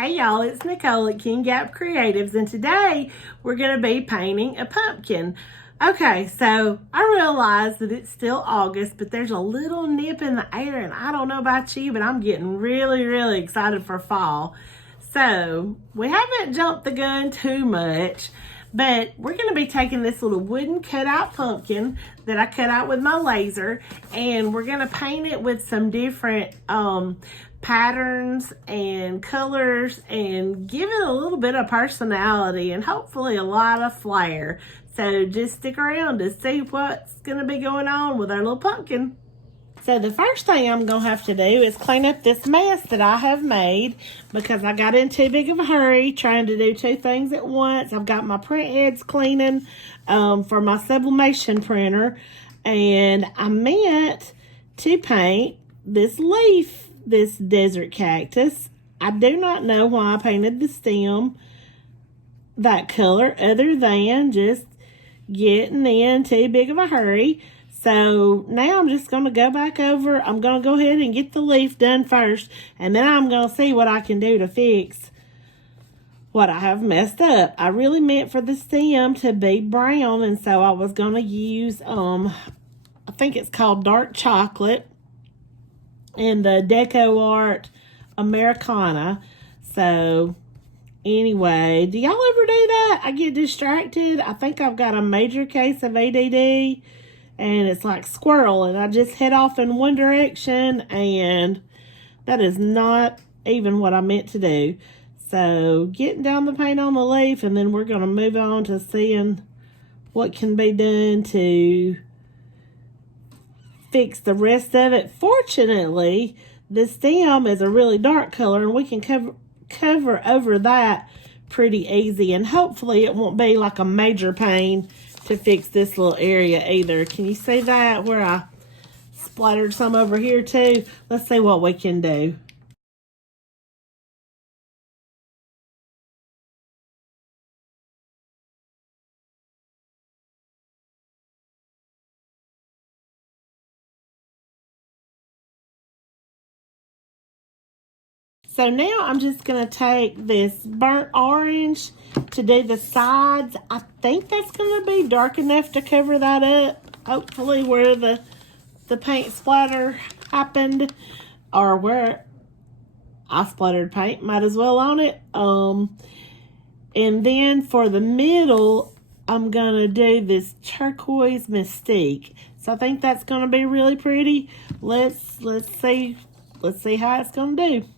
Hey y'all, it's Nicole at King Gap Creatives, and today we're going to be painting a pumpkin. Okay, so I realize that it's still August, but there's a little nip in the air, and I don't know about you, but I'm getting really excited for fall. So we haven't jumped the gun too much, but we're going to be taking this little wooden cutout pumpkin that I cut out with my laser, and we're going to paint it with some different patterns and colors and give it a little bit of personality and hopefully a lot of flair. So just stick around to see what's going to be going on with our little pumpkin. So the first thing I'm going to have to do is clean up this mess that I have made because I got in too big of a hurry trying to do two things at once. I've got my print heads cleaning for my sublimation printer, and I meant to paint this leaf, this desert cactus. I do not know why I painted the stem that color other than just getting in too big of a hurry. So now I'm just going to go back over. I'm going to go ahead and get the leaf done first, and then I'm going to see what I can do to fix what I have messed up. I really meant for the stem to be brown, and so I was going to use, I think it's called dark chocolate in the Deco Art Americana. So anyway, do y'all ever do that? I get distracted. I think I've got a major case of ADD, and it's like squirrel, and I just head off in one direction, and that is not even what I meant to do. So getting down the paint on the leaf, and then we're going to move on to seeing what can be done to fix the rest of it. Fortunately, the stem is a really dark color, and we can cover over that pretty easy, and hopefully it won't be like a major pain to fix this little area either. Can you see that where I splattered some over here too? Let's see what we can do. So now I'm just going to take this burnt orange to do the sides. I think that's going to be dark enough to cover that up. Hopefully where the paint splatter happened, or where I splattered paint, might as well on it. And then for the middle, I'm going to do this turquoise mystique. So I think that's going to be really pretty. Let's see how it's going to do.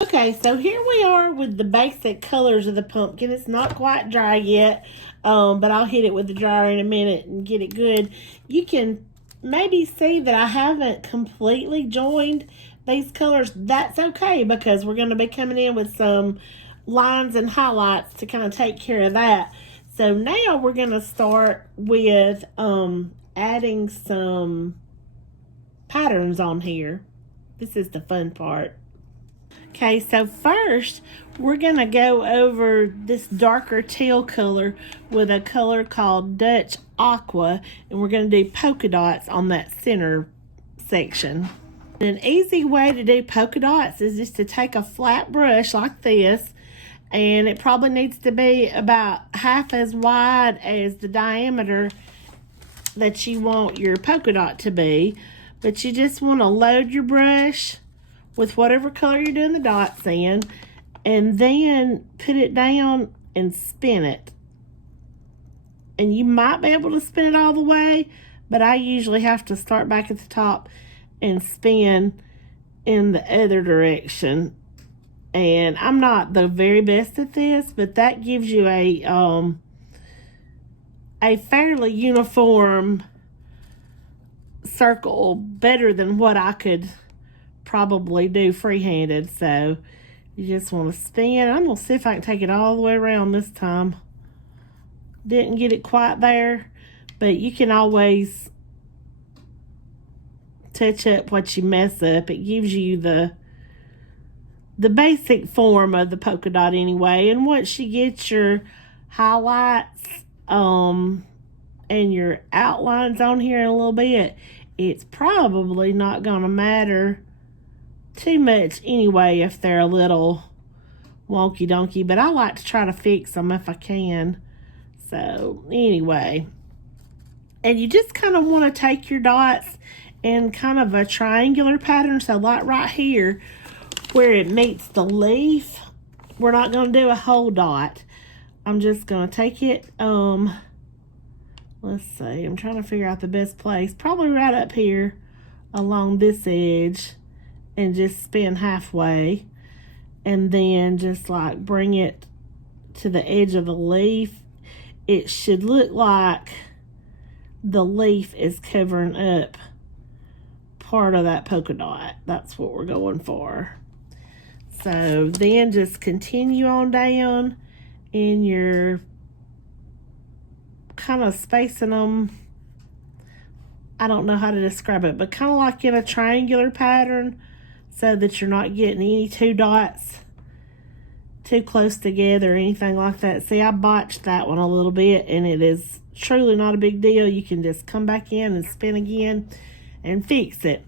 Okay, so here we are with the basic colors of the pumpkin. It's not quite dry yet, but I'll hit it with the dryer in a minute and get it good. You can maybe see that I haven't completely joined these colors. That's okay, because we're going to be coming in with some lines and highlights to kind of take care of that. So now we're going to start with adding some patterns on here. This is the fun part. Okay, so first we're going to go over this darker teal color with a color called Dutch Aqua, and we're going to do polka dots on that center section. An easy way to do polka dots is just to take a flat brush like this, and it probably needs to be about half as wide as the diameter that you want your polka dot to be, but you just want to load your brush with whatever color you're doing the dots in, and then put it down and spin it. And you might be able to spin it all the way, but I usually have to start back at the top and spin in the other direction. And I'm not the very best at this, but that gives you a a fairly uniform circle, better than what I could probably do free-handed. So you just want to spin. I'm going to see if I can take it all the way around this time. Didn't get it quite there, but you can always touch up what you mess up. It gives you the basic form of the polka dot anyway. And once you get your highlights and your outlines on here in a little bit, it's probably not going to matter too much anyway if they're a little wonky donkey, but I like to try to fix them if I can. So anyway, and you just kind of want to take your dots in kind of a triangular pattern. So like right here where it meets the leaf, we're not going to do a whole dot. I'm just going to take it, let's see, I'm trying to figure out the best place, probably right up here along this edge, and just spin halfway, and then just like bring it to the edge of the leaf. It should look like the leaf is covering up part of that polka dot. That's what we're going for. So then just continue on down, and you're kind of spacing them. I don't know how to describe it, but kind of like in a triangular pattern, so that you're not getting any two dots too close together or anything like that. See, I botched that one a little bit, and it is truly not a big deal. You can just come back in and spin again and fix it.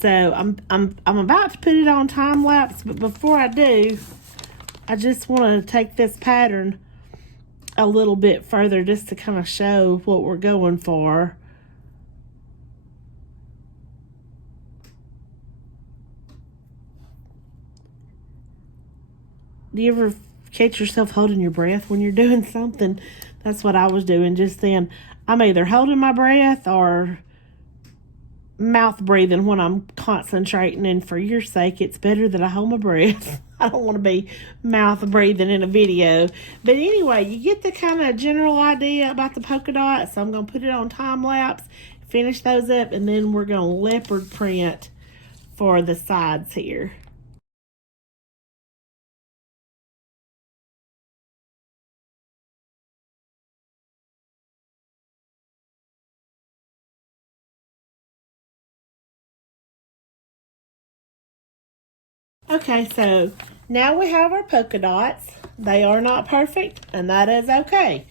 So I'm about to put it on time lapse, but before I do, I just want to take this pattern a little bit further just to kind of show what we're going for. Do you ever catch yourself holding your breath when you're doing something? That's what I was doing just then. I'm either holding my breath or mouth breathing when I'm concentrating, and for your sake, it's better that I hold my breath. I don't want to be mouth breathing in a video. But anyway, you get the kind of general idea about the polka dot. So I'm going to put it on time lapse, finish those up, and then we're going to leopard print for the sides here. Okay, so now we have our polka dots. They are not perfect, and that is okay.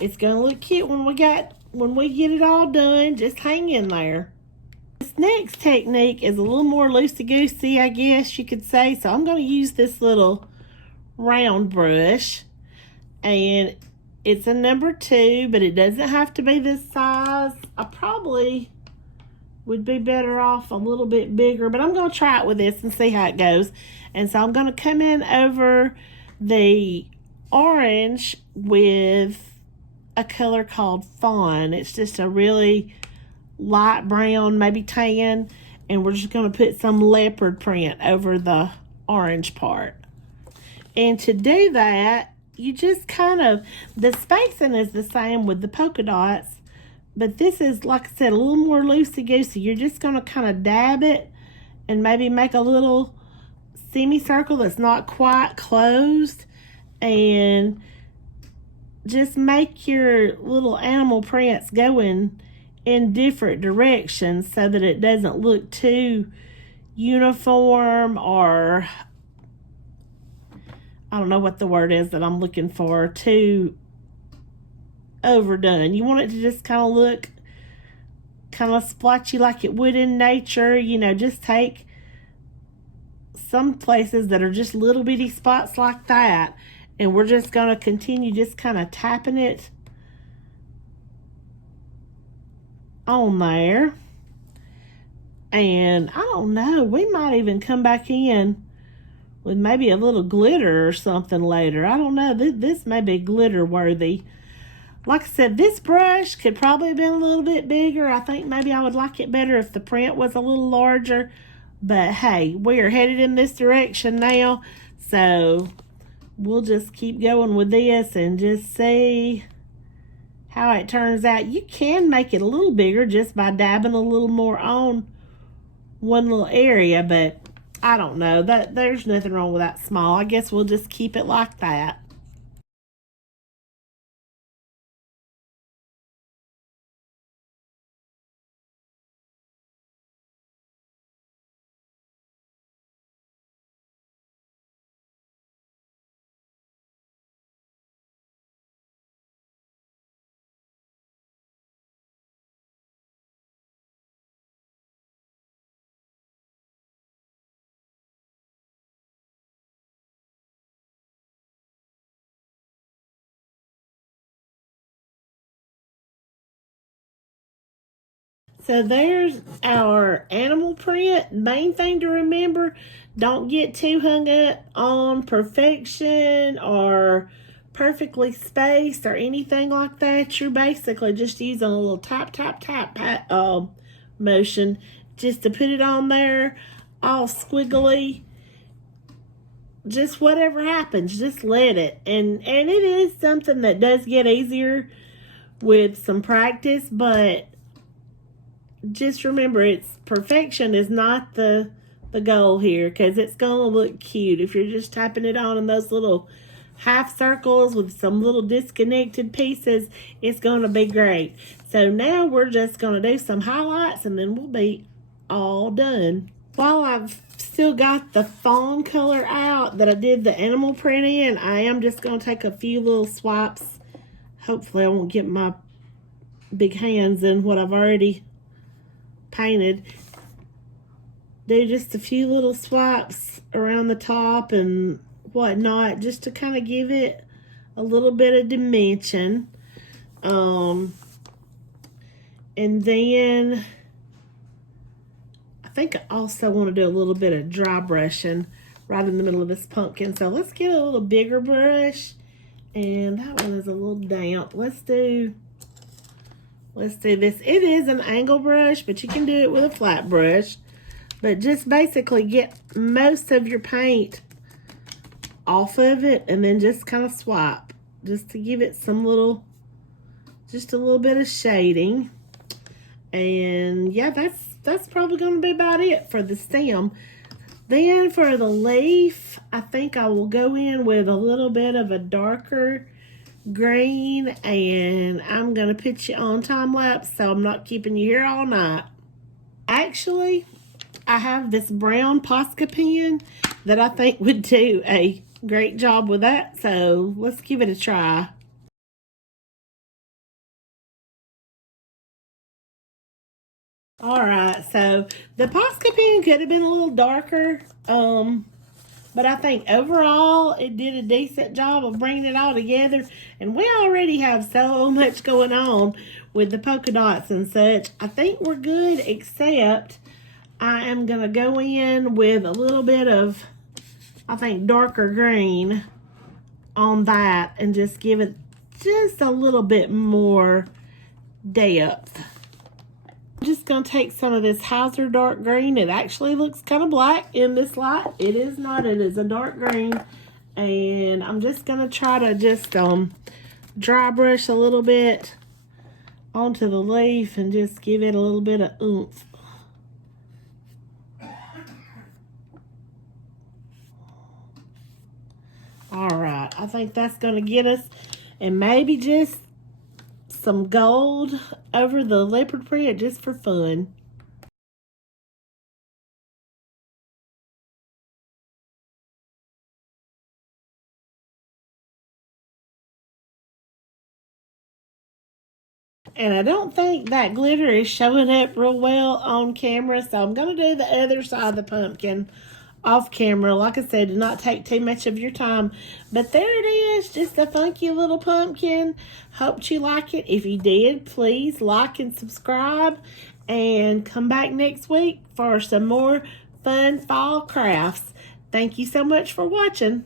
It's gonna look cute when we get it all done. Just hang in there. This next technique is a little more loosey-goosey, I guess you could say. So I'm gonna use this little round brush, and it's a number 2, but it doesn't have to be this size. I probably would be better off a little bit bigger, but I'm going to try it with this and see how it goes. And so I'm going to come in over the orange with a color called Fawn. It's just a really light brown, maybe tan, and we're just going to put some leopard print over the orange part. And to do that, you just kind of, the spacing is the same with the polka dots, but this is, like I said, a little more loosey-goosey. You're just going to kind of dab it and maybe make a little semicircle that's not quite closed, and just make your little animal prints going in different directions so that it doesn't look too uniform, or I don't know what the word is that I'm looking for, too overdone. You want it to just kind of look kind of splotchy like it would in nature. You know, just take some places that are just little bitty spots like that, and we're just going to continue just kind of tapping it on there. And I don't know, we might even come back in with maybe a little glitter or something later. I don't know, this may be glitter worthy. Like I said, this brush could probably have been a little bit bigger. I think maybe I would like it better if the print was a little larger. But hey, we are headed in this direction now. So we'll just keep going with this and just see how it turns out. You can make it a little bigger just by dabbing a little more on one little area, but I don't know. There's nothing wrong with that small. I guess we'll just keep it like that. So there's our animal print. Main thing to remember, don't get too hung up on perfection or perfectly spaced or anything like that. You're basically just using a little tap, tap, tap motion just to put it on there all squiggly. Just whatever happens, just let it. And it is something that does get easier with some practice, but just remember, it's perfection is not the goal here, because it's going to look cute if you're just tapping it on in those little half circles with some little disconnected pieces. It's going to be great. So now we're just going to do some highlights and then we'll be all done. While I've still got the fawn color out that I did the animal print in, I am just going to take a few little swipes. Hopefully I won't get my big hands in what I've already painted. Do just a few little swipes around the top and whatnot, just to kind of give it a little bit of dimension. And then I think I also want to do a little bit of dry brushing right in the middle of this pumpkin. So let's get a little bigger brush, and that one is a little damp. Let's do this. It is an angle brush, but you can do it with a flat brush. But just basically get most of your paint off of it and then just kind of swipe just to give it some just a little bit of shading. And yeah, that's probably going to be about it for the stem. Then for the leaf, I think I will go in with a little bit of a darker green, and I'm gonna put you on time lapse so I'm not keeping you here all night. Actually, I have this brown Posca pen that I think would do a great job with that, so let's give it a try. Alright, so the Posca pen could have been a little darker, but I think overall it did a decent job of bringing it all together. And we already have so much going on with the polka dots and such. I think we're good, except I am going to go in with a little bit of, I think, darker green on that and just give it just a little bit more depth. I'm just going to take some of this Heiser dark green. It actually looks kind of black in this light. It is not. It is a dark green. And I'm just going to try to just dry brush a little bit onto the leaf and just give it a little bit of oomph. All right. I think that's going to get us, and maybe just some gold over the leopard print just for fun. And I don't think that glitter is showing up real well on camera, so I'm going to do the other side of the pumpkin off camera. Like I said, do not take too much of your time. But there it is, just a funky little pumpkin. Hope you like it. If you did, please like and subscribe. And come back next week for some more fun fall crafts. Thank you so much for watching.